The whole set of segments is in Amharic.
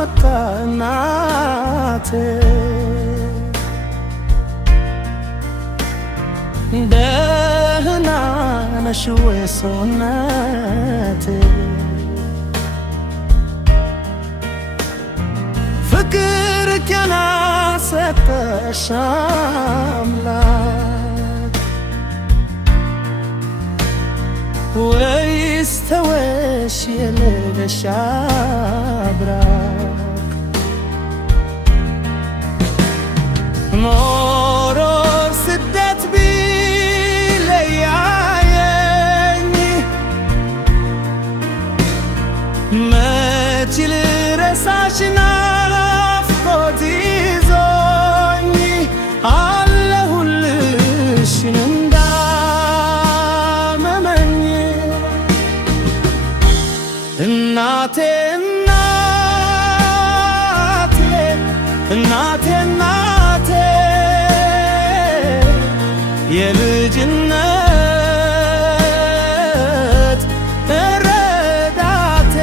ወጣ እናቴ ደህና ነሽ ወይ ሰውነቴ ፍቅር ያላሰጠሽ አምላክ ወይስ ተወሽ የልብሽ አብራክ ኖሮር ስደት ቢለያየኝ መች ልረሳሽ ናፍቆት ይዞኝ አለሁልሽ እንዳመመኝ እናቴ እናቴ እናቴ እናቴ የልጅነት ረዳቴ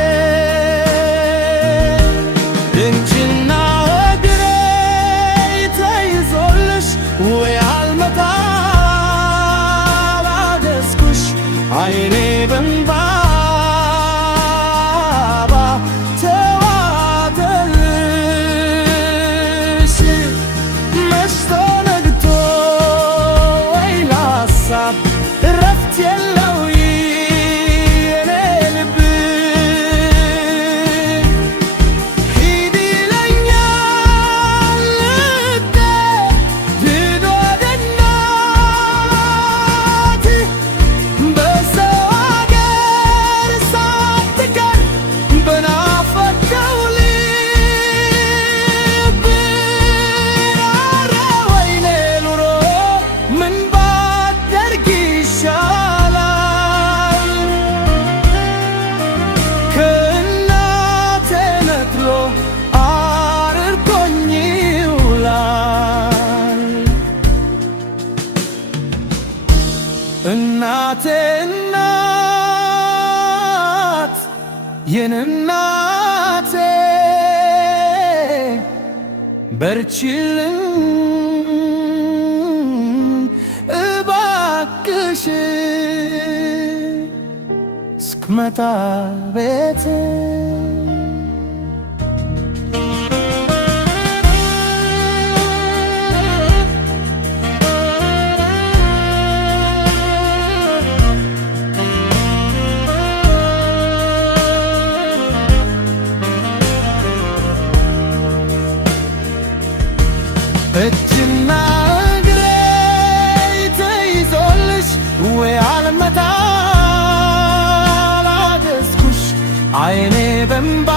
ድንችና እግሬ ተይዞልሽ ወይ አልመታ ባገዝኩሽ አይኔ በእንባ እረፍት የለው የኔ ልብ ሂድ ይለኛል ልቤ ሂድ ወደ እናት በሰው አገር ሳትቀር በናፈቀው ልብ ኧረ ወይኔ ኑሮ ምን ይሻላል ከእናቴ ነጥሎ አርቆኝ ይውላል እናቴ እናት የኔ እናቴ በርቺልኝ እስክመጣ ቤቴ እጅና እግሬ ተይዞልሽ ወይ አልመታ አይኔ በእንባ